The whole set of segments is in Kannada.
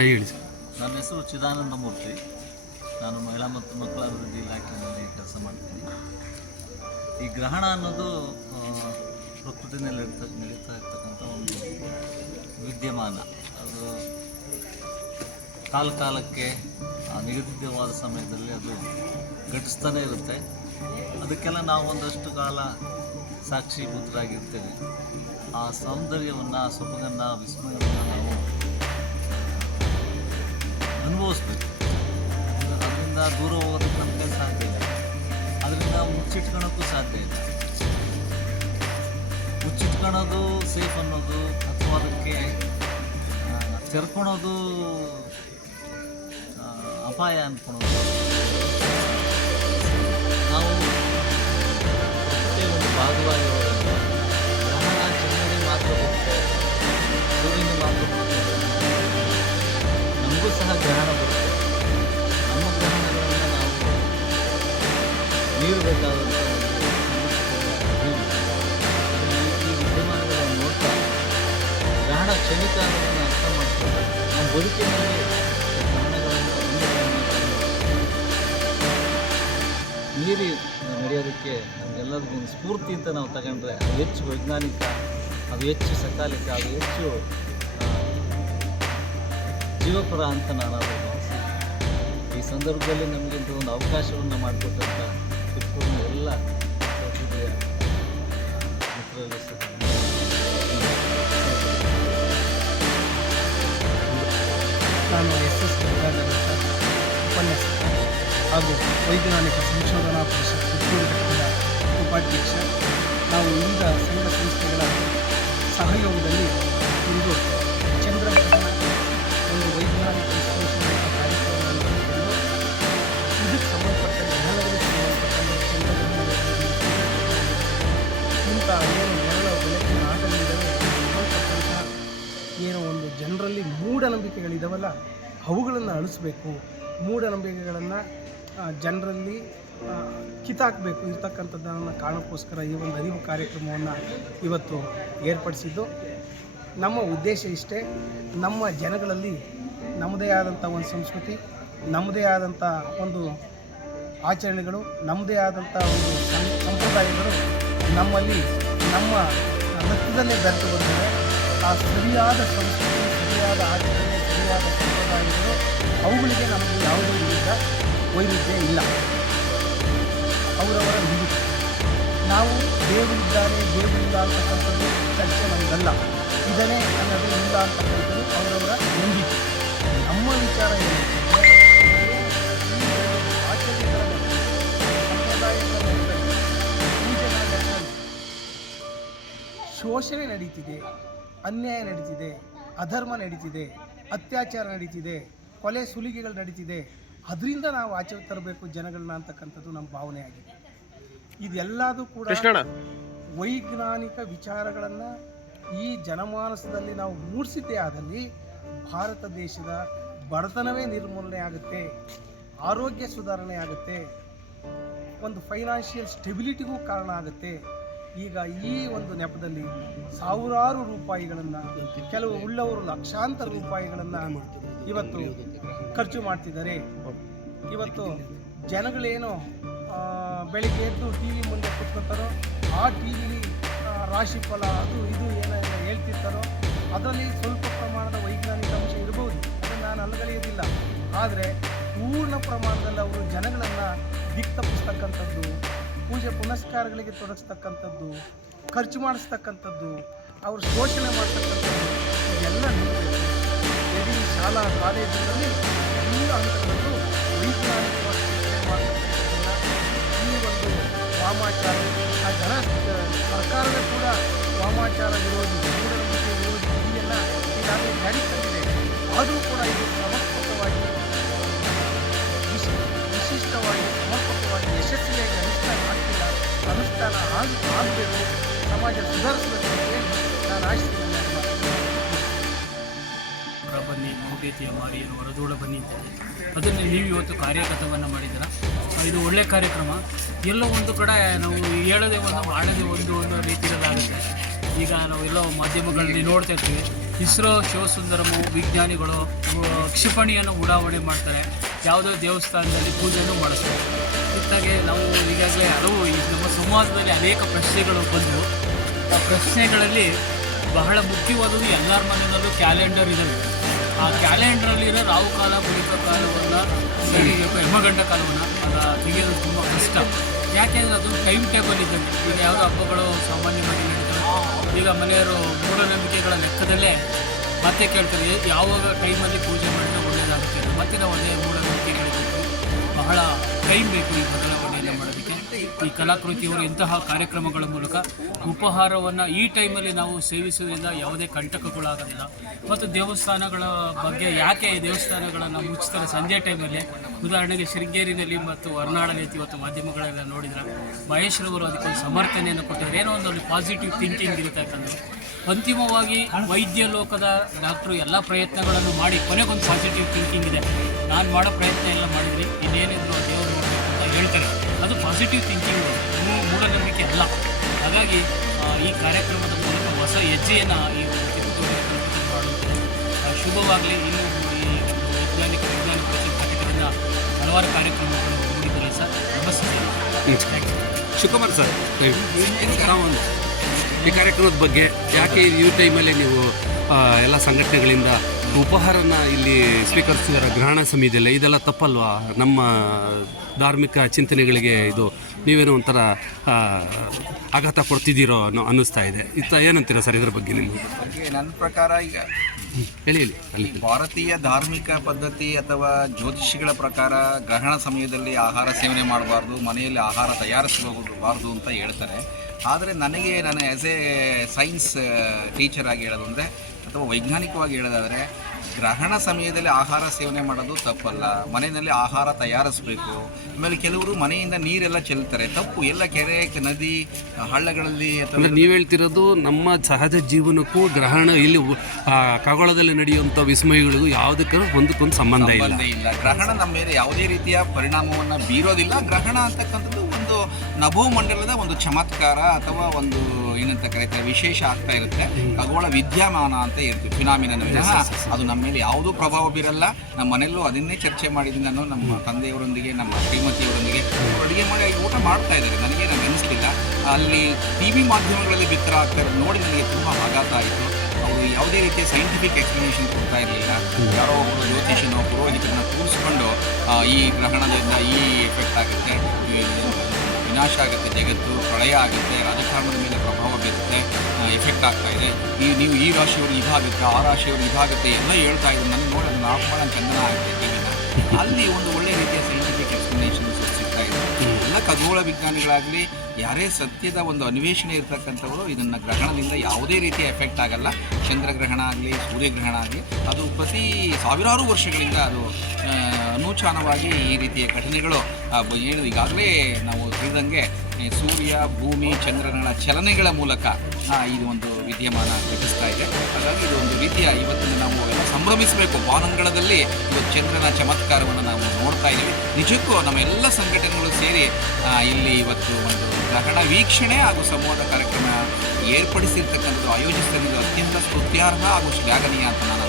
ಹೇಳಿ ಸರ್. ನನ್ನ ಹೆಸರು ಚಿದಾನಂದ ಮೂರ್ತಿ. ನಾನು ಮಹಿಳಾ ಮತ್ತು ಮಕ್ಕಳ ಅಭಿವೃದ್ಧಿ ಇಲಾಖೆಯಲ್ಲಿ ಕೆಲಸ ಮಾಡ್ತೀನಿ. ಈ ಗ್ರಹಣ ಅನ್ನೋದು ಪ್ರಕೃತಿನಲ್ಲಿ ನಡೀತಾ ಇರ್ತಕ್ಕಂಥ ಒಂದು ವಿದ್ಯಮಾನ. ಅದು ಕಾಲಕ್ಕೆ ನಿಗದಿತವಾದ ಸಮಯದಲ್ಲಿ ಅದು ಘಟಿಸ್ತಾನೆ ಇರುತ್ತೆ. ಅದಕ್ಕೆಲ್ಲ ನಾವು ಒಂದಷ್ಟು ಕಾಲ ಸಾಕ್ಷೀಭೂತರಾಗಿರ್ತೇವೆ. ಆ ಸೌಂದರ್ಯವನ್ನು, ಸೊಬಗನ್ನು, ವಿಸ್ಮಯವನ್ನು ನಾವು ಅನುಭವಿಸ್ಬೇಕು. ಅದರಿಂದ ದೂರ ಹೋಗೋದಕ್ಕೆ ನಮಗೆ ಸಾಧ್ಯ ಇಲ್ಲ. ಅದರಿಂದ ಮುಚ್ಚಿಟ್ಕೊಳ್ಳೋಕ್ಕೂ ಸಾಧ್ಯ ಇಲ್ಲ. ಮುಚ್ಚಿಟ್ಕೊಳ್ಳೋದು ಸೇಫ್ ಅನ್ನೋದು ಅಥವಾ ಅದಕ್ಕೆ ತೆರ್ಕೊಳೋದು ಅಪಾಯ ಅಂದ್ಕೊಳೋದು. ನಾವು ಒಂದು ಭಾಗವಾಗಿರೋದ್ರಿಂದ ಗ್ರಹಣ ಚಂದ್ರನಿಗೆ ಮಾತ್ರ ಬರುತ್ತೆ, ಸೂರ್ಯನಿಗೆ ಮಾತ್ರ ಬರುತ್ತೆ. ನಮಗೂ ಸಹ ಗ್ರಹಣ ಬರುತ್ತೆ. ನಮ್ಮ ಗ್ರಹಣಗಳನ್ನು ನಾವು ಮೀರಬೇಕಾದಂಥ ಈ ವಿದ್ಯಮಾನಗಳನ್ನು ನೋಡ್ತಾ ಗ್ರಹಣ ಕ್ಷಣಿಕ ಅನ್ನೋದನ್ನು ಅರ್ಥ ಮಾಡಿಕೊಂಡು ನಮ್ಮ ಬದುಕಿನಲ್ಲಿ ಗ್ರಹಣಗಳನ್ನು ಮೀರಿ ನಡೆಯೋದಕ್ಕೆ ನಮಗೆಲ್ಲರಿಗೂ ಒಂದು ಸ್ಫೂರ್ತಿ ಅಂತ ನಾವು ತಗೊಂಡ್ರೆ ಅದು ಹೆಚ್ಚು ವೈಜ್ಞಾನಿಕ, ಅದು ಹೆಚ್ಚು ಸಕಾಲಿಕ, ಅದು ಹೆಚ್ಚು ಜೀವಪರ ಅಂತ ನಾನು ಭಾವಿಸ್ತೀನಿ. ಈ ಸಂದರ್ಭದಲ್ಲಿ ನಮಗಿಂತ ಒಂದು ಅವಕಾಶವನ್ನು ಮಾಡಿಕೊಟ್ಟಂಥ ತಿರುಪೂರಿನ ಎಲ್ಲ ಮಿತ್ರರಿಗೆ ನಾನು SS ಗಂಗಾಧರ ಉಪನ್ಯಾಸಕ ಹಾಗೂ ವೈಜ್ಞಾನಿಕ ಸಂಶೋಧನಾ ಪರಿಷತ್ ತಿರುಪೂರು ಘಟಕದ ಉಪಾಧ್ಯಕ್ಷ. ನಾವು ವಿವಿಧ ಸಂಘ ಸಂಸ್ಥೆಗಳ ಸಹಯೋಗದಲ್ಲಿ ಇಂದು ಚಂದ್ರಗ್ರಹಣ ಒಂದು ವೈಜ್ಞಾನಿಕ ವಿಶ್ಲೇಷಣೆ ಕಾರ್ಯಕ್ರಮವನ್ನು ಮಾಡಿಕೊಂಡು ಇದಕ್ಕೆ ಸಂಬಂಧಪಟ್ಟ ಗ್ರಹಣಗಳಿಗೆ ಸಂಬಂಧಪಟ್ಟ ಚಂದ್ರಗ್ರಹಣ ಇಂಥ ಏನು ನೆರಳ ಬೆಳಕಿನ ಆಟಗಳಿಂದಲೇ ಸಂಬಂಧಪಟ್ಟಂಥ ಏನೋ ಒಂದು ಜನರಲ್ಲಿ ಮೂಢನಂಬಿಕೆಗಳಿದಾವಲ್ಲ ಅವುಗಳನ್ನು ಅಳಿಸ್ಬೇಕು. ಮೂಢನಂಬಿಕೆಗಳನ್ನು ಜನರಲ್ಲಿ ಕಿತ್ತಾಕಬೇಕು ಇರ್ತಕ್ಕಂಥದ್ದನ್ನು ಕಾರಣಕ್ಕೋಸ್ಕರ ಈ ಒಂದು ಅರಿವು ಕಾರ್ಯಕ್ರಮವನ್ನು ಇವತ್ತು ಏರ್ಪಡಿಸಿದ್ದು. ನಮ್ಮ ಉದ್ದೇಶ ಇಷ್ಟೇ, ನಮ್ಮ ಜನಗಳಲ್ಲಿ ನಮ್ಮದೇ ಆದಂಥ ಒಂದು ಸಂಸ್ಕೃತಿ, ನಮ್ಮದೇ ಆದಂಥ ಒಂದು ಆಚರಣೆಗಳು, ನಮ್ಮದೇ ಆದಂಥ ಒಂದು ಸಂಪ್ರದಾಯಗಳು ನಮ್ಮಲ್ಲಿ ನಮ್ಮ ರಕ್ತದಲ್ಲೇ ಬೆರೆತು ಬಂದರೆ ಆ ಸರಿಯಾದ ಸಂಸ್ಕೃತಿ, ಸರಿಯಾದ ಆಚರಣೆ, ಸರಿಯಾದ ಸಂಪ್ರದಾಯಗಳು ಅವುಗಳಿಗೆ ನಮಗೆ ಯಾವುದೇ ವಿರುದ್ಧ ವೈರುಧ್ಯ ಇಲ್ಲ. ಅವರವರ ವಿರುದ್ಧ ನಾವು ದೇವರಿದ್ದಾನೆ ದೇವರಿಲ್ಲ ಅಂತಕ್ಕಂಥದ್ದು ಚರ್ಚೆ ನಮಗಲ್ಲ. ಇದನ್ನೇ ಅನ್ನೋದು ಇಲ್ಲ ಅಂತಕ್ಕಂಥದ್ದು ಅವರವರ ನಂಬಿಕೆ. ನಮ್ಮ ವಿಚಾರ ಏನಂತಂದರೆ ಆಚರಣೆಗಳ ಸಂಪ್ರದಾಯಗಳ ಪೂಜೆಗಳ ಶೋಷಣೆ ನಡೀತಿದೆ, ಅನ್ಯಾಯ ನಡೀತಿದೆ, ಅಧರ್ಮ ನಡೀತಿದೆ, ಅತ್ಯಾಚಾರ ನಡೀತಿದೆ, ಕೊಲೆ ಸುಲಿಗೆಗಳು ನಡೀತಿದೆ. ಅದರಿಂದ ನಾವು ಆಚೆ ತರಬೇಕು ಜನಗಳನ್ನ ಅಂತಕ್ಕಂಥದ್ದು ನಮ್ಮ ಭಾವನೆ ಆಗಿದೆ. ಇದೆಲ್ಲದೂ ಕೂಡ ವೈಜ್ಞಾನಿಕ ವಿಚಾರಗಳನ್ನು ಈ ಜನಮಾನಸದಲ್ಲಿ ನಾವು ಮೂಡಿಸಿದ್ದೇ ಆದಲ್ಲಿ ಭಾರತ ದೇಶದ ಬಡತನವೇ ನಿರ್ಮೂಲನೆ ಆಗುತ್ತೆ, ಆರೋಗ್ಯ ಸುಧಾರಣೆ ಆಗುತ್ತೆ, ಒಂದು ಫೈನಾನ್ಷಿಯಲ್ ಸ್ಟೆಬಿಲಿಟಿಗೂ ಕಾರಣ ಆಗುತ್ತೆ. ಈಗ ಈ ಒಂದು ನೆಪದಲ್ಲಿ ಸಾವಿರಾರು ರೂಪಾಯಿಗಳನ್ನು, ಕೆಲವು ಉಳ್ಳವರು ಲಕ್ಷಾಂತರ ರೂಪಾಯಿಗಳನ್ನು ಇವತ್ತು ಖರ್ಚು ಮಾಡ್ತಿದ್ದಾರೆ. ಇವತ್ತು ಜನಗಳೇನು ಬೆಳಿಗ್ಗೆ ಎದ್ದು ಟಿ ವಿ ಮುಂದೆ ಕೂತ್ಕೊತಾರೋ, ಆ ಟಿ ವಿಲಿ ರಾಶಿಫಲ ಅದು ಇದು ಏನೆಲ್ಲ ಹೇಳ್ತಿರ್ತಾರೋ ಅದರಲ್ಲಿ ಸ್ವಲ್ಪ ಪ್ರಮಾಣದ ವೈಜ್ಞಾನಿಕ ಅಂಶ ಇರ್ಬೋದು, ಅದನ್ನು ನಾನು ಅಲ್ಲಗಳೆಯೋದಿಲ್ಲ. ಆದರೆ ಪೂರ್ಣ ಪ್ರಮಾಣದಲ್ಲಿ ಅವರು ಜನಗಳನ್ನು ದಿಕ್ತಪ್ಪಿಸ್ತಕ್ಕಂಥದ್ದು, ಪೂಜೆ ಪುನಸ್ಕಾರಗಳಿಗೆ ತೊಡಗಿಸ್ತಕ್ಕಂಥದ್ದು, ಖರ್ಚು ಮಾಡಿಸ್ತಕ್ಕಂಥದ್ದು, ಅವರು ಶೋಷಣೆ ಮಾಡ್ತಕ್ಕಂಥದ್ದು ಇದೆಲ್ಲ ನಿಲ್ಲಬೇಕು. ಇಡೀ ಶಾಲಾ ಕಾಲೇಜುಗಳಲ್ಲಿ ಎಲ್ಲ ಹಂತಗಳಲ್ಲೂ ವೈಜ್ಞಾನಿಕವಾಗಿ ಚಿಂತನೆ ಮಾಡ್ತಕ್ಕಂಥದ್ದನ್ನು ಈ ಒಂದು ವಾಮಾಚಾರ ಆ ಜನ ಸರ್ಕಾರವೇ ಕೂಡ ವಾಮಾಚಾರ ವಿರೋಧಿ, ಮೂಢನಂಬಿಕೆ ವಿರೋಧಿ ವಿಧಿಯನ್ನು ಈಗಾಗಲೇ ಜಾರಿ ತಂದಿದೆ. ಆದರೂ ಕೂಡ ಇದು ಸಮರ್ಪಕವಾಗಿ ವಿಶಿಷ್ಟವಾಗಿ ಸಮರ್ಪಕವಾಗಿ ಯಶಸ್ವಿಯಾಗಿ ಅನುಷ್ಠಾನ ಆಗಬೇಕು, ಸಮಾಜ ಸುಧಾರಿಸಬೇಕು ಅಂತ ಹೇಳಿ ನಾನು ಆಶಿಸ್ತೀನಿ. ಬನ್ನಿ ಮೌಢ್ಯತೆಯ ಮಾರಿಯನ್ನು ಹೊರದೂಡ ಬನ್ನಿ ಅಂತೇಳಿ ಅದನ್ನು ನೀವು ಇವತ್ತು ಕಾರ್ಯಗತವನ್ನು ಮಾಡಿದ್ದೀರ. ಇದು ಒಳ್ಳೆಯ ಕಾರ್ಯಕ್ರಮ. ಎಲ್ಲೋ ಒಂದು ಕಡೆ ನಾವು ಹೇಳೋದೇ ಒಂದು ಮಾಡೋದೇ ಒಂದು ರೀತಿಯಲ್ಲಾಗುತ್ತೆ. ಈಗ ನಾವು ಎಲ್ಲೋ ಮಾಧ್ಯಮಗಳಲ್ಲಿ ನೋಡ್ತಾ ಇರ್ತೀವಿ, ಇಸ್ರೋ ಶಿವಸುಂದರಮು ವಿಜ್ಞಾನಿಗಳು ಕ್ಷಿಪಣಿಯನ್ನು ಉಡಾವಣೆ ಮಾಡ್ತಾರೆ. ಯಾವುದೋ ದೇವಸ್ಥಾನದಲ್ಲಿ ಪೂಜೆನೂ ಮಾಡಿಸ್ತಾರೆ. ಇತ್ತಾಗೆ ನಾವು ಈಗಾಗಲೇ ಹಲವು ಈ ನಮ್ಮ ಸಮಾಜದಲ್ಲಿ ಅನೇಕ ಪ್ರಶ್ನೆಗಳು ಬಂದವು. ಆ ಪ್ರಶ್ನೆಗಳಲ್ಲಿ ಬಹಳ ಮುಖ್ಯವಾದದ್ದು ಎಲ್ಲರ ಮನೆಯಲ್ಲೂ ಕ್ಯಾಲೆಂಡರ್ ಇದ್ದಾವೆ. ಆ ಕ್ಯಾಲೆಂಡ್ರಲ್ಲಿರೋ ರಾಹುಕಾಲ ಬಳಿಕ ಕಾಲವನ್ನು ತೆಗಿಬೇಕು, ಯಮಗಂಡ ಕಾಲವನ್ನು ತೆಗೆಯೋದು ತುಂಬ ಕಷ್ಟ. ಯಾಕೆಂದರೆ ಅದು ಟೈಮ್ ಟೇಬಲ್ ಇದ್ದಂಗೆ. ಈಗ ಯಾವುದೋ ಹಬ್ಬಗಳು ಸಾಮಾನ್ಯವಾಗಿ ನಡೀತವೆ. ಈಗ ಮನೆಯವರು ಮೂಢನಂಬಿಕೆಗಳ ಲೆಕ್ಕದಲ್ಲೇ ಮತ್ತೆ ಕೇಳ್ತಾರೆ ಯಾವಾಗ ಟೈಮಲ್ಲಿ ಪೂಜೆ ಮಾಡಿದ್ರೆ ಒಳ್ಳೆಯದಾಗುತ್ತೆ. ಮತ್ತೆ ನಾವು ಅದೇ ಮೂಢನಂಬಿಕೆಗಳಿಗೆ ಬಹಳ ಟೈಮ್ ಬೇಕು ಈ ಬದಲಾವಣೆಯನ್ನು ಮಾಡೋದಕ್ಕೆ. ಈ ಕಲಾಕೃತಿಯವರು ಇಂತಹ ಕಾರ್ಯಕ್ರಮಗಳ ಮೂಲಕ ಉಪಹಾರವನ್ನು ಈ ಟೈಮಲ್ಲಿ ನಾವು ಸೇವಿಸುವುದರಿಂದ ಯಾವುದೇ ಕಂಟಕಗಳಾಗೋದಿಲ್ಲ. ಮತ್ತು ದೇವಸ್ಥಾನಗಳ ಬಗ್ಗೆ ಯಾಕೆ ದೇವಸ್ಥಾನಗಳನ್ನು ಮುಚ್ತಾರೆ ಸಂಜೆ ಟೈಮಲ್ಲಿ, ಉದಾಹರಣೆಗೆ ಶೃಂಗೇರಿನಲ್ಲಿ ಮತ್ತು ಹೊರನಾಡಲ್ಲಿ ಇವತ್ತು ಮಾಧ್ಯಮಗಳೆಲ್ಲ ನೋಡಿದ್ರೆ ಮಹೇಶ್ರವರು ಅದಕ್ಕೊಂದು ಸಮರ್ಥನೆಯನ್ನು ಕೊಟ್ಟಿದ್ದಾರೆ. ಏನೋ ಒಂದು ಪಾಸಿಟಿವ್ ಥಿಂಕಿಂಗ್ ಇರುತ್ತೆ. ಯಾಕಂದರೆ ಅಂತಿಮವಾಗಿ ವೈದ್ಯ ಲೋಕದ ಡಾಕ್ಟ್ರು ಎಲ್ಲ ಪ್ರಯತ್ನಗಳನ್ನು ಮಾಡಿ ಕೊನೆಗೊಂದು ಪಾಸಿಟಿವ್ ಥಿಂಕಿಂಗ್ ಇದೆ. ನಾನು ಮಾಡೋ ಪ್ರಯತ್ನ ಎಲ್ಲ ಮಾಡಿದ್ರಿ, ಇನ್ನೇನಿದ್ರು ದೇವರು ಅಂತ ಹೇಳ್ತಾರೆ. ಅದು ಪಾಸಿಟಿವ್ ಥಿಂಕಿಂಗ್, ಮೂಢನಂಬಿಕೆ ಅಲ್ಲ. ಹಾಗಾಗಿ ಈ ಕಾರ್ಯಕ್ರಮದ ಮೂಲಕ ಹೊಸ ಹೆಜ್ಜೆಯನ್ನು ಈ ಮಾಡುತ್ತೆ. ಶುಭವಾಗಲಿ. ಇನ್ನು ಈ ವಿಜ್ಞಾನ ಪರಿಷತ್ ಘಟಕದಿಂದ ಹಲವಾರು ಕಾರ್ಯಕ್ರಮಗಳು ಮೂಡಿದ್ದಾರೆ ಸರ್. ನಮಸ್ತೆ. ಶಿವಕುಮಾರ್ ಸರ್, ಈ ಕಾರ್ಯಕ್ರಮದ ಬಗ್ಗೆ ಯಾಕೆ ಈ ಟೈಮಲ್ಲಿ ನೀವು ಎಲ್ಲ ಸಂಘಟನೆಗಳಿಂದ ಉಪಹಾರನ ಇಲ್ಲಿ ಸ್ವೀಕರಿಸಿದಾರೆ ಗ್ರಹಣ ಸಮಯದಲ್ಲಿ? ಇದೆಲ್ಲ ತಪ್ಪಲ್ವಾ? ನಮ್ಮ ಧಾರ್ಮಿಕ ಚಿಂತನೆಗಳಿಗೆ ಇದು ನೀವೇನೋ ಒಂಥರ ಆಘಾತ ಕೊಡ್ತಿದ್ದೀರೋ ಅನ್ನಿಸ್ತಾ ಇದೆ. ಏನಂತೀರಾ ಸರ್ ಇದ್ರ ಬಗ್ಗೆ? ನಿಮಗೆ ನನ್ನ ಪ್ರಕಾರ ಈಗ ಹೇಳಿ ಅಲ್ಲಿ ಭಾರತೀಯ ಧಾರ್ಮಿಕ ಪದ್ಧತಿ ಅಥವಾ ಜ್ಯೋತಿಷಿಗಳ ಪ್ರಕಾರ ಗ್ರಹಣ ಸಮಯದಲ್ಲಿ ಆಹಾರ ಸೇವನೆ ಮಾಡಬಾರ್ದು, ಮನೆಯಲ್ಲಿ ಆಹಾರ ತಯಾರಿಸಬಾರ್ದು ಅಂತ ಹೇಳ್ತಾರೆ. ಆದರೆ ನನಗೆ ನಾನು ಆ್ಯಸ್ ಎ ಸೈನ್ಸ್ ಟೀಚರ್ ಆಗಿ ಹೇಳೋದು ಅಂದರೆ ಅಥವಾ ವೈಜ್ಞಾನಿಕವಾಗಿ ಹೇಳೋದಾದರೆ ಗ್ರಹಣ ಸಮಯದಲ್ಲಿ ಆಹಾರ ಸೇವನೆ ಮಾಡೋದು ತಪ್ಪಲ್ಲ. ಮನೆಯಲ್ಲಿ ಆಹಾರ ತಯಾರಿಸಬೇಕು. ಆಮೇಲೆ ಕೆಲವರು ಮನೆಯಿಂದ ನೀರೆಲ್ಲ ಚೆಲ್ತಾರೆ, ತಪ್ಪು. ಎಲ್ಲ ಕೆರೆ, ನದಿ, ಹಳ್ಳಗಳಲ್ಲಿ ಅಂದರೆ ನೀವು ಹೇಳ್ತಿರೋದು ನಮ್ಮ ಸಹಜ ಜೀವನಕ್ಕೂ ಗ್ರಹಣ ಇಲ್ಲಿ ಖಗೋಳದಲ್ಲಿ ನಡೆಯುವಂಥ ವಿಸ್ಮಯಗಳಿಗೂ ಯಾವುದಕ್ಕೂ ಒಂದಕ್ಕೊಂದು ಸಂಬಂಧ ಇಲ್ಲ. ಗ್ರಹಣ ನಮ್ಮ ಮೇಲೆ ಯಾವುದೇ ರೀತಿಯ ಪರಿಣಾಮವನ್ನು ಬೀರೋದಿಲ್ಲ. ಗ್ರಹಣ ಅಂತಕ್ಕಂಥದ್ದು ಒಂದು ನಭೋಮಂಡಲದ ಒಂದು ಚಮತ್ಕಾರ ಅಥವಾ ಒಂದು ಏನಂತ ಕರೀತಾರೆ ವಿಶೇಷ ಆಗ್ತಾ ಇರುತ್ತೆ. ಖಗೋಳ ವಿದ್ಯಮಾನ ಅಂತ ಹೇಳ್ತೀವಿ, ಫಿನಾಮಿನನ್. ಅದು ನಮ್ಮ ಮೇಲೆ ಯಾವುದೂ ಪ್ರಭಾವ ಬೀರಲ್ಲ. ನಮ್ಮ ಮನೆಯಲ್ಲೂ ಅದನ್ನೇ ಚರ್ಚೆ ಮಾಡಿದ್ದೀನಿ ನಾನು ನಮ್ಮ ತಂದೆಯವರೊಂದಿಗೆ, ನಮ್ಮ ಶ್ರೀಮತಿಯವರೊಂದಿಗೆ. ಅಡುಗೆ ಮಾಡಿ ಊಟ ಮಾಡ್ತಾ ಇದ್ದಾರೆ. ನನಗೆ ಅನಿಸ್ತಿಲ್ಲ. ಅಲ್ಲಿ ಟಿ ವಿ ಮಾಧ್ಯಮಗಳಲ್ಲಿ ಬಿತ್ತರ ಆಗ್ತಾ ಇರೋದು ನೋಡಿ ನನಗೆ ತುಂಬ ಆಘಾತ ಆಯಿತು. ಅವರು ಯಾವುದೇ ರೀತಿಯ ಸೈಂಟಿಫಿಕ್ ಎಕ್ಸ್ಪ್ಲನೇಷನ್ ಕೊಡ್ತಾ ಇರಲಿಲ್ಲ. ಯಾರೋ ಒಬ್ಬರು ಜ್ಯೋತಿಷಿನೋ ಪುರೋಹಿತರನ್ನ ಕೂರಿಸ್ಕೊಂಡು ಈ ಗ್ರಹಣದಿಂದ ಈ ಎಫೆಕ್ಟ್ ಆಗುತ್ತೆ, ವಿನಾಶ ಆಗುತ್ತೆ, ಜಗತ್ತು ಪ್ರಳಯ ಆಗುತ್ತೆ, ರಾಜಕಾರಣದ ಮೇಲೆ ಪ್ರಭಾವ ಬೀರುತ್ತೆ, ಎಫೆಕ್ಟ್ ಆಗ್ತಾ ಇದೆ, ನೀವು ಈ ರಾಶಿಯವರು ಇದಾಗುತ್ತೆ, ಆ ರಾಶಿಯವರು ಇದಾಗುತ್ತೆ ಎಲ್ಲ ಹೇಳ್ತಾ ಇದ್ರು. ನನಗೆ ನೋಡಿ ಅದು ನಾಲ್ಕು ಭಾಳ ಚಂದನ ಆಗುತ್ತೆ ಟಿವಿನ. ಅಲ್ಲಿ ಒಂದು ಒಳ್ಳೆ ರೀತಿಯ ಸೈಂಟಿಫಿಕ್ ಎಕ್ಸ್ಪ್ಲನೇಷನ್ ಸಿಗ್ತಾ ಇದೆ. ಎಲ್ಲ ಖಗೋಳ ವಿಜ್ಞಾನಿಗಳಾಗಲಿ ಯಾರೇ ಸತ್ಯದ ಒಂದು ಅನ್ವೇಷಣೆ ಇರ್ತಕ್ಕಂಥವರು ಇದನ್ನು ಗ್ರಹಣದಿಂದ ಯಾವುದೇ ರೀತಿಯ ಎಫೆಕ್ಟ್ ಆಗಲ್ಲ. ಚಂದ್ರಗ್ರಹಣ ಆಗಲಿ, ಸೂರ್ಯಗ್ರಹಣ ಆಗಲಿ, ಅದು ಪ್ರತಿ ಸಾವಿರಾರು ವರ್ಷಗಳಿಂದ ಅದು ಅನೂಚಾನವಾಗಿ ಈ ರೀತಿಯ ಘಟನೆಗಳು ಏನು ಈಗಾಗಲೇ ನಾವು ತಿಳಿದಂಗೆ ಸೂರ್ಯ, ಭೂಮಿ, ಚಂದ್ರನ ಚಲನೆಗಳ ಮೂಲಕ ಇದು ಒಂದು ವಿದ್ಯಮಾನ ಘಟಿಸ್ತಾ ಇದೆ. ಹಾಗಾಗಿ ಇದು ಒಂದು ರೀತಿಯ ಇವತ್ತಿನ ನಾವು ಎಲ್ಲ ಸಂಭ್ರಮಿಸಬೇಕು. ಬಾನಂಗಳದಲ್ಲಿ ಇವತ್ತು ಚಂದ್ರನ ಚಮತ್ಕಾರವನ್ನು ನಾವು ನೋಡ್ತಾ ಇದ್ದೀವಿ. ನಿಜಕ್ಕೂ ನಮ್ಮ ಎಲ್ಲ ಸಂಘಟನೆಗಳು ಸೇರಿ ಇಲ್ಲಿ ಇವತ್ತು ಒಂದು ಗ್ರಹಣ ವೀಕ್ಷಣೆ ಹಾಗೂ ಸಂವಾದ ಕಾರ್ಯಕ್ರಮ ಏರ್ಪಡಿಸಿರ್ತಕ್ಕಂಥದ್ದು, ಆಯೋಜಿಸಿದ್ದು ಅತ್ಯಂತ ಸ್ತುತ್ಯಾರ್ಹ ಹಾಗೂ ಶ್ಲಾಘನೀಯ ಅಂತ ನಾನು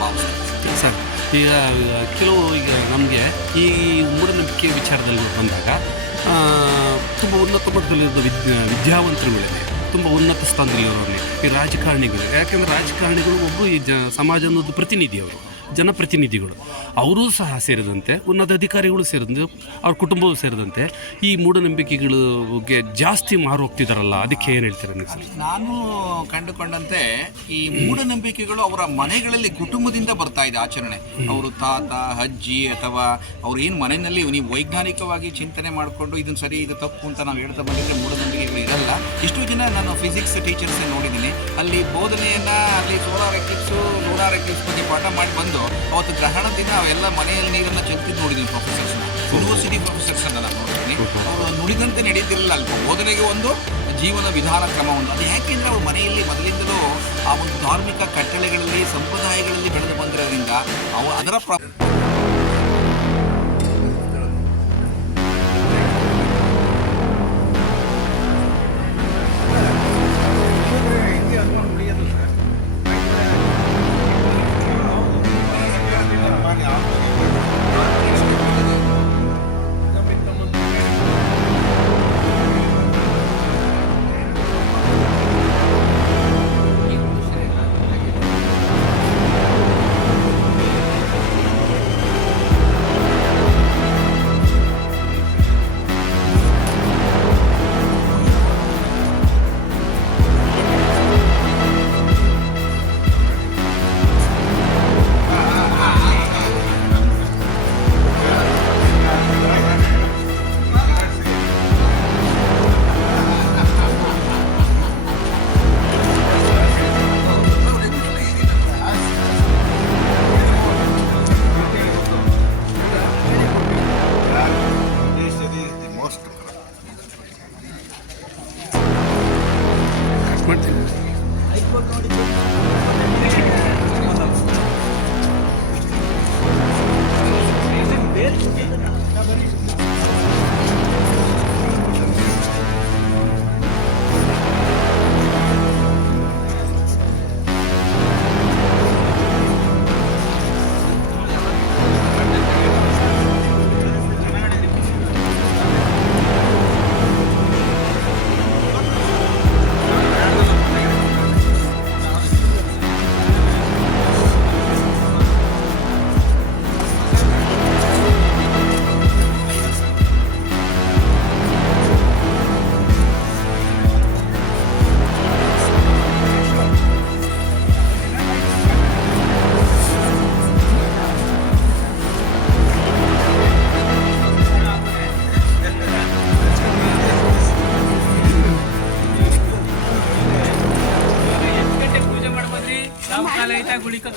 ಭಾವಿಸ್ತೀನಿ ಸರ್. ಈಗ ಈಗ ನಮಗೆ ಈ ಮೂಢನಂಬಿಕೆ ವಿಚಾರದಲ್ಲಿ ಬಂದಾಗ ತುಂಬ ಉನ್ನತ ಮಟ್ಟದಲ್ಲಿರೋ ವಿದ್ಯಾವಂತರುಗಳಿದೆ, ತುಂಬ ಉನ್ನತ ಸ್ಥಾನದಲ್ಲಿರೋರಲ್ಲಿ ಈ ರಾಜಕಾರಣಿಗಳು. ಯಾಕೆಂದರೆ ರಾಜಕಾರಣಿಗಳು ಒಬ್ಬರು ಈ ಸಮಾಜ ಅನ್ನೋದು ಪ್ರತಿನಿಧಿಯವರು, ಜನಪ್ರತಿನಿಧಿಗಳು, ಅವರೂ ಸಹ ಸೇರಿದಂತೆ ಉನ್ನತ ಅಧಿಕಾರಿಗಳು ಸೇರಿದಂತೆ ಅವ್ರ ಕುಟುಂಬವೂ ಸೇರಿದಂತೆ ಈ ಮೂಢನಂಬಿಕೆಗಳಿಗೆ ಜಾಸ್ತಿ ಮಾರು ಹೋಗ್ತಿದ್ದಾರಲ್ಲ, ಅದಕ್ಕೆ ಏನು ಹೇಳ್ತೀರಾ ನೀವು ಸರ್? ನಾನು ಕಂಡುಕೊಂಡಂತೆ ಈ ಮೂಢನಂಬಿಕೆಗಳು ಅವರ ಮನೆಗಳಲ್ಲಿ ಕುಟುಂಬದಿಂದ ಬರ್ತಾ ಇದೆ ಆಚರಣೆ. ಅವರು ತಾತ, ಅಜ್ಜಿ ಅಥವಾ ಅವ್ರು ಏನು ಮನೆಯಲ್ಲಿ ನೀವು ವೈಜ್ಞಾನಿಕವಾಗಿ ಚಿಂತನೆ ಮಾಡಿಕೊಂಡು ಇದನ್ನು ಸರಿ ಇದು ತಪ್ಪು ಅಂತ ನಾವು ಹೇಳ್ತಾ ಬಂದಿದ್ರೆ ಮೂಢನಂಬಿಕೆಗಳು ಇರಲ್ಲ. ಎಷ್ಟೋ ಜನ ನಾನು ಫಿಸಿಕ್ಸ್ ಟೀಚರ್ಸೇ ನೋಡಿದ್ದೀನಿ. ಅಲ್ಲಿ ಬೋಧನೆಯನ್ನು ಅಲ್ಲಿ ಸೋಲಾರ್ ಎಕ್ಲಿಪ್ಸು, ಲೂನಾರ್ ಎಕ್ಲಿಪ್ಸ್ ಬಗ್ಗೆ ಪಾಠ ಮಾಡಿ ಬಂದು ಅವತ್ತು ಗ್ರಹಣ ದಿನ ಅವೆಲ್ಲ ಮನೆಯಲ್ಲಿ ನೀರನ್ನು ಚೆಲ್ತಿದ್ದು ನೋಡಿದ್ದೀನಿ. ಪ್ರೊಫೆಸರ್ಸ್ನ, ಯೂನಿವರ್ಸಿಟಿ ಪ್ರೊಫೆಸರ್ಸನ್ನು ನಾನು ನೋಡಿದ್ದೀನಿ. ಅವರು ನುಡಿದಂತೆ ನಡೆಯುತ್ತಿರಲಿಲ್ಲ. ಅಲ್ಪ ಬೋಧನೆಗೆ ಒಂದು ಜೀವನ ವಿಧಾನ ಕ್ರಮ ಒಂದು. ಅದು ಯಾಕೆಂದರೆ ಅವ್ರ ಮನೆಯಲ್ಲಿ ಮೊದಲಿಂದಲೂ ಆ ಒಂದು ಧಾರ್ಮಿಕ ಕಟ್ಟಳೆಗಳಲ್ಲಿ, ಸಂಪ್ರದಾಯಗಳಲ್ಲಿ ಬೆಳೆದು ಬಂದಿರೋದ್ರಿಂದ ಅದರ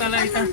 ಕಾಲ ಆಯ್ತಾ?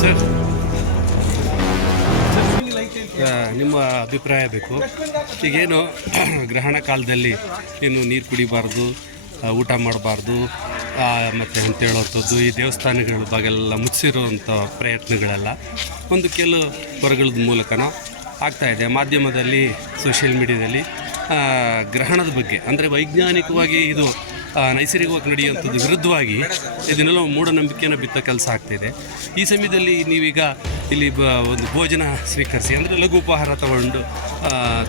ಸರ್, ನಿಮ್ಮ ಅಭಿಪ್ರಾಯ ಬೇಕು. ಈಗೇನು ಗ್ರಹಣ ಕಾಲದಲ್ಲಿ ಏನು ನೀರು ಕುಡಿಬಾರ್ದು, ಊಟ ಮಾಡಬಾರ್ದು ಮತ್ತು ಅಂತೇಳೋಂಥದ್ದು, ಈ ದೇವಸ್ಥಾನಗಳ ಬಾಗೆಲ್ಲ ಮುಚ್ಚಿರುವಂಥ ಪ್ರಯತ್ನಗಳೆಲ್ಲ ಒಂದು ಕೆಲವು ಹೊರಗಳದ ಮೂಲಕನೋ ಆಗ್ತಾಯಿದೆ. ಮಾಧ್ಯಮದಲ್ಲಿ, ಸೋಷಿಯಲ್ ಮೀಡಿಯಾದಲ್ಲಿ ಗ್ರಹಣದ ಬಗ್ಗೆ ಅಂದರೆ ವೈಜ್ಞಾನಿಕವಾಗಿ ಇದು ನೈಸರ್ಗಿಕವಾಗಿ ನಡೆಯುವಂಥದ್ದು ವಿರುದ್ಧವಾಗಿ ಇದನ್ನೆಲ್ಲ ಮೂಢನಂಬಿಕೆಯನ್ನು ಬಿತ್ತ ಕೆಲಸ ಆಗ್ತಿದೆ. ಈ ಸಮಯದಲ್ಲಿ ನೀವೀಗ ಇಲ್ಲಿ ಒಂದು ಭೋಜನ ಸ್ವೀಕರಿಸಿ ಅಂದರೆ ಲಘು ಉಪಹಾರ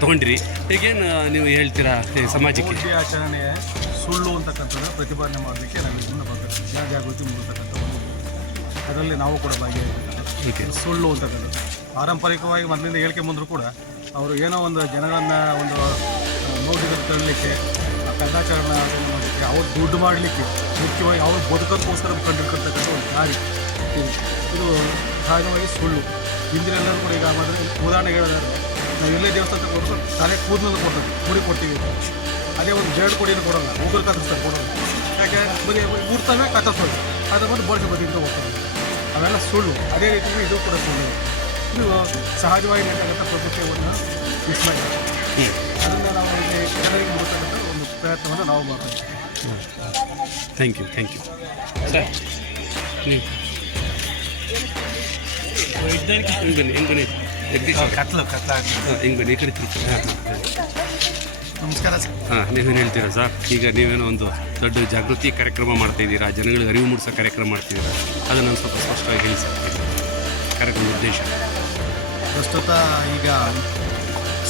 ತೊಗೊಂಡ್ರಿ, ಹೇಗೇನು ನೀವು ಹೇಳ್ತೀರಾ ಸಮಾಜಕ್ಕೆ? ಆಚರಣೆ ಸುಳ್ಳು ಅಂತಕ್ಕಂಥದ್ದು ಪ್ರತಿಪಾದನೆ ಮಾಡಲಿಕ್ಕೆ ನಾವು ಇದನ್ನು ಬರ್ತದೆ. ಜನಜಾಗೃತಿ ಮೂಡಿಸ್ತಕ್ಕಂಥ ಒಂದು ಅದರಲ್ಲಿ ನಾವು ಕೂಡ ಭಾಗಿಯಾಗಿರ್ತಕ್ಕಂಥ ಸುಳ್ಳು ಅಂತಕ್ಕಂಥದ್ದು ಪಾರಂಪರಿಕವಾಗಿ ಮೊದಲಿಂದ ಹೇಳಿಕೆ ಬಂದರೂ ಕೂಡ ಅವರು ಏನೋ ಒಂದು ಜನಗಳನ್ನು ಒಂದು ನೋಡಿದ ತರಲಿಕ್ಕೆ ಕದಾಚಾರನ ಮಾಡಲಿಕ್ಕೆ, ಅವ್ರು ದುಡ್ಡು ಮಾಡಲಿಕ್ಕೆ, ಮುಖ್ಯವಾಗಿ ಅವ್ರು ಬದುಕೋಕ್ಕೋಸ್ಕರ ಕಂಡಿರ್ತಕ್ಕಂಥ ಒಂದು ದಾರಿ ಇದು ಸಹಜವಾಗಿ ಸುಳ್ಳು. ಹಿಂದಿನೆಲ್ಲರೂ ಕೂಡ ಈಗ ಮಾಡಿದ್ರೆ ಉದಾಹರಣೆ ಹೇಳೋದಾದ್ರೆ ನಾವು ಎಲ್ಲೇ ದೇವಸ್ಥಾನಕ್ಕೆ ಕೊಟ್ಟು ತಲೆ ಕೂದಲನ್ನು ಕೊಡ್ತೀವಿ, ಕುಡಿ ಕೊಡ್ತೀವಿ. ಅದೇ ಒಂದು ಜೇಡು ಕೊಡಿಯನ್ನು ಕೊಡೋಲ್ಲ, ಉಗುರು ಕತ್ತರಿಸ್ತಾರೆ ಕೊಡೋಲ್ಲ. ಯಾಕೆ ಬರೀ ಊರ್ತವೆ ಕತ್ತರಿಸೋದು, ಅದ್ರ ಬಂದು ಬಳಕೆ ಬದಿಯಿಂದ ಹೋಗ್ತದೆ. ಅವೆಲ್ಲ ಸುಳ್ಳು. ಅದೇ ರೀತಿ ಇದು ಕೂಡ ಸುಳ್ಳು. ಇದು ಸಹಜವಾಗಿ ನಡೀತಕ್ಕಂಥ ಪ್ರಕೃತಿಯನ್ನು ವಿಸ್ಮಯ. ಅದನ್ನು ನಾವು ಜನರಿಗೆ ಮೂಡಿಸ್ತಕ್ಕಂಥ ಒಂದು ಪ್ರಯತ್ನವನ್ನು ನಾವು ಮಾಡ್ತೀವಿ. Thank you sir. ನೀವು ಹಿಂಗೆ ಬನ್ನಿ, ಹಿಂಗೆ ಬನ್ನಿ, ಜಗದೀಶ್ ಹಿಂಗೆ ಬನ್ನಿ, ಈ ಕಡೆ ತಿರುಗಿ. ನಮಸ್ಕಾರ ಸರ್. ನೀವೇನು ಹೇಳ್ತೀರಾ ಸರ್? ಈಗ ನೀವೇನೋ ಒಂದು ದೊಡ್ಡ ಜಾಗೃತಿ ಕಾರ್ಯಕ್ರಮ ಮಾಡ್ತಾಯಿದ್ದೀರಾ, ಜನಗಳಿಗೆ ಅರಿವು ಮೂಡಿಸೋ ಕಾರ್ಯಕ್ರಮ ಮಾಡ್ತಿದ್ದೀರಾ, ಅದನ್ನು ಸ್ವಲ್ಪ ಸ್ಪಷ್ಟವಾಗಿ ಹೇಳಿ ಸರ್, ಕಾರ್ಯಕ್ರಮದ ಉದ್ದೇಶ. ಪ್ರಸ್ತುತ ಈಗ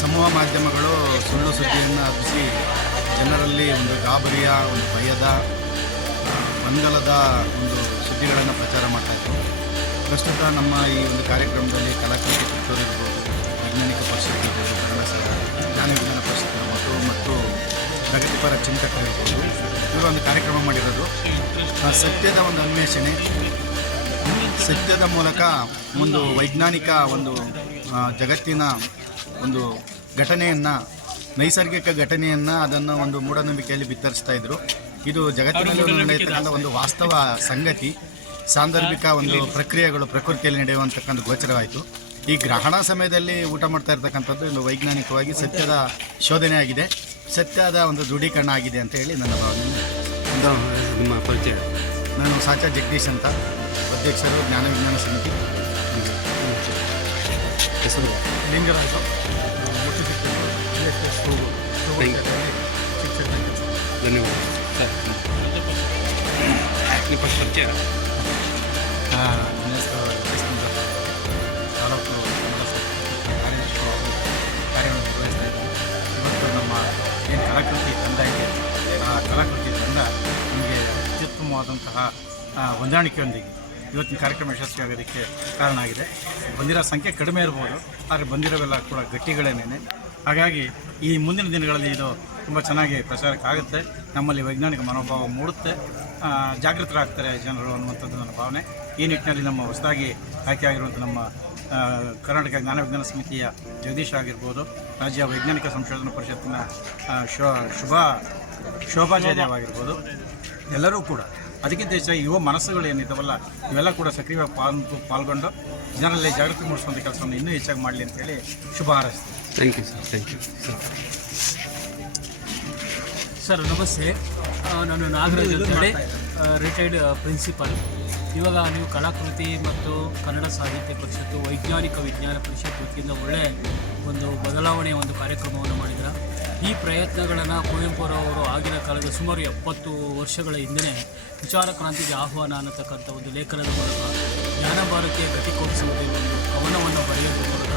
ಸಮೂಹ ಮಾಧ್ಯಮಗಳು ಸುಳ್ಳು ಸುದ್ದಿಯನ್ನು ಹಬ್ಬಿಸಿ ಜನರಲ್ಲಿ ಒಂದು ಗಾಬರಿಯ, ಒಂದು ಭಯದ, ಗೊಂದಲದ ಒಂದು ಸುದ್ದಿಗಳನ್ನು ಪ್ರಚಾರ ಮಾಡ್ತಾಯಿದ್ರು. ಪ್ರಸ್ತುತ ನಮ್ಮ ಈ ಒಂದು ಕಾರ್ಯಕ್ರಮದಲ್ಲಿ ಕಲಾಕೃತಿ ಕಿತ್ತೂರು ಇರ್ಬೋದು, ವೈಜ್ಞಾನಿಕ ಪರಿಷತ್ ಇರ್ಬೋದು, ಕನ್ನಡ ಜ್ಞಾನ ವಿಜ್ಞಾನ ಪರಿಷತ್ ಇರ್ಬೋದು ಮತ್ತು ಪ್ರಗತಿಪರ ಚಿಂತಕರಿರ್ಬೋದು, ಇವರು ಒಂದು ಕಾರ್ಯಕ್ರಮ ಮಾಡಿರೋದು ಸತ್ಯದ ಒಂದು ಅನ್ವೇಷಣೆ, ಸತ್ಯದ ಮೂಲಕ ಒಂದು ವೈಜ್ಞಾನಿಕ ಒಂದು ಜಗತ್ತಿನ ಒಂದು ಘಟನೆಯನ್ನು, ನೈಸರ್ಗಿಕ ಘಟನೆಯನ್ನು ಅದನ್ನು ಒಂದು ಮೂಢನಂಬಿಕೆಯಲ್ಲಿ ಬಿತ್ತರಿಸ್ತಾ ಇದ್ದರು. ಇದು ಜಗತ್ತಿನಲ್ಲಿ ನಡೆಯತಕ್ಕಂಥ ಒಂದು ವಾಸ್ತವ ಸಂಗತಿ, ಸಾಂದರ್ಭಿಕ ಒಂದು ಪ್ರಕ್ರಿಯೆಗಳು ಪ್ರಕೃತಿಯಲ್ಲಿ ನಡೆಯುವಂತಕ್ಕಂಥ ಗೋಚರವಾಯಿತು. ಈ ಗ್ರಹಣ ಸಮಯದಲ್ಲಿ ಊಟ ಮಾಡ್ತಾ ಇರ್ತಕ್ಕಂಥದ್ದು ಒಂದು ವೈಜ್ಞಾನಿಕವಾಗಿ ಸತ್ಯದ ಶೋಧನೆ ಆಗಿದೆ, ಸತ್ಯದ ಒಂದು ದೃಢೀಕರಣ ಆಗಿದೆ ಅಂತ ಹೇಳಿ ನನ್ನ ಭಾವನೆ. ನಿಮ್ಮ ಪರಿಚಯ? ನಾನು ಸಾಚಾ ಜಗದೀಶ್ ಅಂತ, ಅಧ್ಯಕ್ಷರು ಜ್ಞಾನ ವಿಜ್ಞಾನ ಸಮಿತಿ. ಹೆಸರು? ಲಿಂಗರಾಜು. ಧನ್ಯವಾದ ಸರ್. ನಿಮ್ಮ ಪರಿಚಯ? ನನ್ನ ಹೆಸರು ತಾಲೂಕು ಕಾರ್ಯನಿರ್ವಹಿಸ್ತಾ ಇದ್ದೀನಿ. ಇವತ್ತು ನಮ್ಮ ಏನು ಕಲಾಕೃತಿ ತಂಡ ಇದೆ, ಆ ಕಲಾಕೃತಿ ತಂಡ ನಮಗೆ ಅತ್ಯುತ್ತಮವಾದಂತಹ ಹೊಂದಾಣಿಕೆಯೊಂದಿಗೆ ಇವತ್ತಿನ ಕಾರ್ಯಕ್ರಮ ಯಶಸ್ವಿಯಾಗೋದಕ್ಕೆ ಕಾರಣ ಆಗಿದೆ. ಬಂದಿರೋ ಸಂಖ್ಯೆ ಕಡಿಮೆ ಇರ್ಬೋದು, ಆದರೆ ಬಂದಿರೋವೆಲ್ಲ ಕೂಡ ಗಟ್ಟಿಗಳೇನೆ. ಹಾಗಾಗಿ ಈ ಮುಂದಿನ ದಿನಗಳಲ್ಲಿ ಇದು ತುಂಬ ಚೆನ್ನಾಗಿ ಪ್ರಚಾರಕ್ಕಾಗುತ್ತೆ, ನಮ್ಮಲ್ಲಿ ವೈಜ್ಞಾನಿಕ ಮನೋಭಾವ ಮೂಡುತ್ತೆ. ಜಾಗೃತರಾಗ್ತಾರೆ ಜನರು ಅನ್ನುವಂಥದ್ದು ನನ್ನ ಭಾವನೆ. ಈ ನಿಟ್ಟಿನಲ್ಲಿ ನಮ್ಮ ಹೊಸದಾಗಿ ಆಯ್ಕೆಯಾಗಿರುವಂಥ ನಮ್ಮ ಕರ್ನಾಟಕ ಜ್ಞಾನ ವಿಜ್ಞಾನ ಸಮಿತಿಯ ಜಗದೀಶ್ ಆಗಿರ್ಬೋದು, ರಾಜ್ಯ ವೈಜ್ಞಾನಿಕ ಸಂಶೋಧನಾ ಪರಿಷತ್ತಿನ ಶೋಭಾ ಜಯದೇವ್ ಆಗಿರ್ಬೋದು, ಎಲ್ಲರೂ ಕೂಡ ಅದಕ್ಕಿಂತ ಹೆಚ್ಚಾಗಿ ಯುವ ಮನಸ್ಸುಗಳು ಏನಿದ್ದಾವಲ್ಲ ಇವೆಲ್ಲ ಕೂಡ ಸಕ್ರಿಯವಾಗಿ ಪಾಲ್ಗೊಂಡು ಜನರಲ್ಲಿ ಜಾಗೃತಿ ಮೂಡಿಸುವಂಥ ಕೆಲಸವನ್ನು ಇನ್ನೂ ಹೆಚ್ಚಾಗಿ ಮಾಡಲಿ ಅಂತೇಳಿ ಶುಭ ಹಾರೈಸ್ತೀನಿ. Thank you sir. Thank you sir. Sir ನಮಸ್ತೆ, ನಾನು ನಾಗರಾಜ್ ಅಂತೇಳಿ ರಿಟೈರ್ಡ್ ಪ್ರಿನ್ಸಿಪಲ್. ಇವಾಗ ನೀವು ಕಲಾಕೃತಿ ಮತ್ತು ಕನ್ನಡ ಸಾಹಿತ್ಯ ಪರಿಷತ್ತು, ವೈಜ್ಞಾನಿಕ ವಿಜ್ಞಾನ ಪರಿಷತ್ ವತಿಯಿಂದ ಒಳ್ಳೆಯ ಒಂದು ಬದಲಾವಣೆಯ ಒಂದು ಕಾರ್ಯಕ್ರಮವನ್ನು ಮಾಡಿದ್ರ. ಈ ಪ್ರಯತ್ನಗಳನ್ನು ಕುವೆಂಪುರವರು ಆಗಿನ ಕಾಲದ ಸುಮಾರು 70 ವರ್ಷಗಳ ಹಿಂದೆ ವಿಚಾರ ಕ್ರಾಂತಿಗೆ ಆಹ್ವಾನ ಅನ್ನತಕ್ಕಂಥ ಒಂದು ಲೇಖನದ ಮೂಲಕ ಜ್ಞಾನ ಭಾರತೀಯ ಘಟಿಕೋತ್ಸವದಲ್ಲಿ ಒಂದು ಕವನವನ್ನು ಬರೆಯೋದ್ರ ಮೂಲಕ